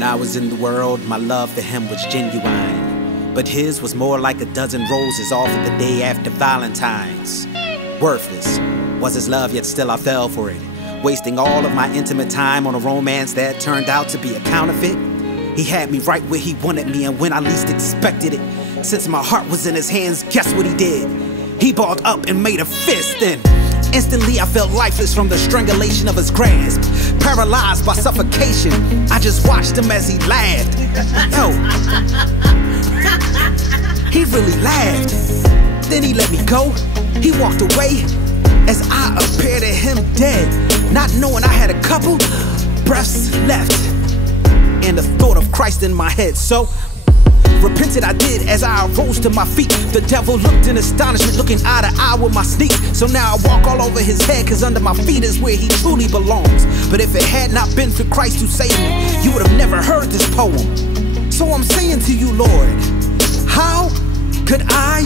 When I was in the world, my love for him was genuine, but his was more like a dozen roses offered the day after Valentine's. Worthless was his love, yet still I fell for it, wasting all of my intimate time on a romance that turned out to be a counterfeit. He had me right where he wanted me and when I least expected it. Since my heart was in his hands, guess what he did? He balled up and made a fist, and instantly I felt lifeless from the strangulation of his grasp. Paralyzed by suffocation, I just watched him as he laughed. Yo, he really laughed. Then he let me go. He walked away as I appeared to him dead, not knowing I had a couple breaths left and the thought of Christ in my head. So repented I did as I arose to my feet. The devil looked in astonishment, looking eye to eye with my sneak. So now I walk all over his head, cause under my feet is where he truly belongs. But if it had not been for Christ who saved me, you would have never heard this poem. So I'm saying to you, Lord, how could I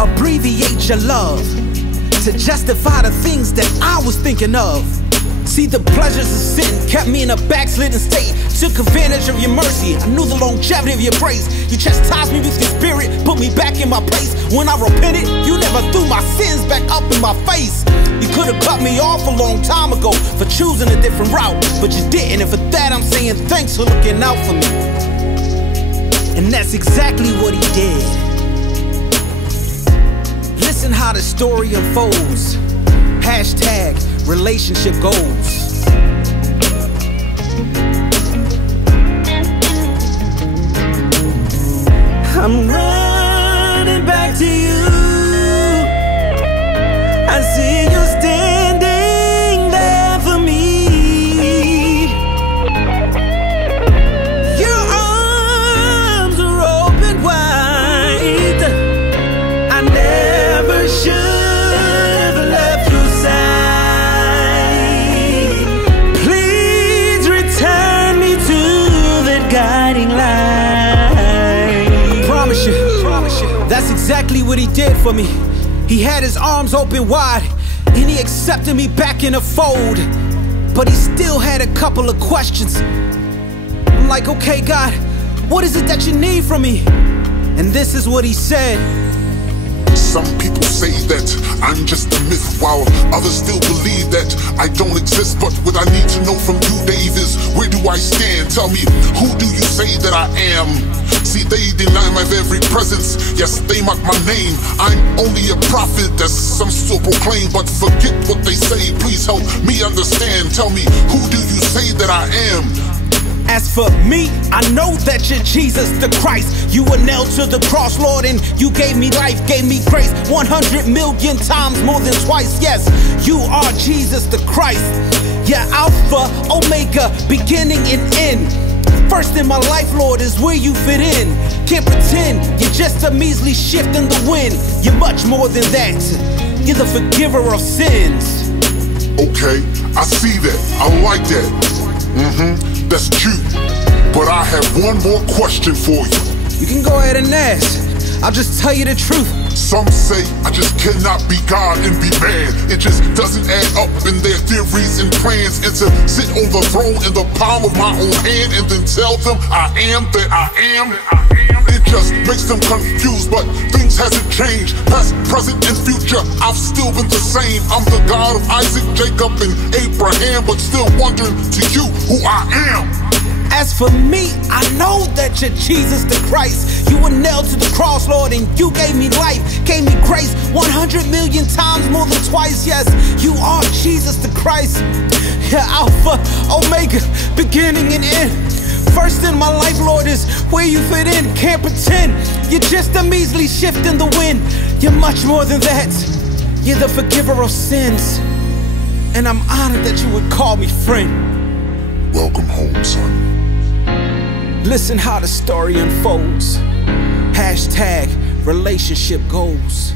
abbreviate your love to justify the things that I was thinking of? See, the pleasures of sin kept me in a backslidden state. Took advantage of your mercy, I knew the longevity of your grace. You chastised me with your spirit, put me back in my place. When I repented, you never threw my sins back up in my face. You could have cut me off a long time ago for choosing a different route, but you didn't, and for that I'm saying thanks for looking out for me. And that's exactly what he did. Listen how the story unfolds. Hashtag relationship goals. I'm running back to you. I see you standing there for me. Your arms are open wide. I never should have left your side. Please return me to that guiding light. Promise you, that's exactly what he did for me. He had his arms open wide and he accepted me back in the fold. But he still had a couple of questions. I'm like, okay, God, what is it that you need from me? And this is what he said. Some people say that I'm just a myth, while others still believe that I don't exist. But what I need to know from you, Dave, is where do I stand? Tell me, who do you say that I am? See, they deny my very presence. Yes, they mock my name. I'm only a prophet, as some still proclaim. But forget what they say, please help me understand. Tell me, who do you say that I am? As for me, I know that you're Jesus the Christ. You were nailed to the cross, Lord, and you gave me life, gave me grace 100 million times more than twice. Yes, you are Jesus the Christ. Yeah, Alpha, Omega, beginning and end. First in my life, Lord, is where you fit in. Can't pretend you're just a measly shift in the wind. You're much more than that. You're the forgiver of sins. Okay, I see that. I like that. That's cute. But I have one more question for you. You can go ahead and ask. I'll just tell you the truth. Some say I just cannot be God and be man. It just doesn't add up in their theories and plans. And to sit on the throne in the palm of my own hand and then tell them I am that I am. It just makes them confused, but things hasn't changed. Past, present, and future, I've still been the same. I'm the God of Isaac, Jacob, and Abraham, but still wondering to you who I am. As for me, I know that you're Jesus the Christ. You were nailed to the cross, Lord, and you gave me life, gave me grace 100 million times more than twice. Yes, you are Jesus the Christ. Yeah, Alpha, Omega, beginning and end. First in my life, Lord, is where you fit in. Can't pretend you're just a measly shift in the wind. You're much more than that. You're the forgiver of sins, and I'm honored that you would call me friend. Welcome home, son. Listen how the story unfolds. Hashtag relationship goals.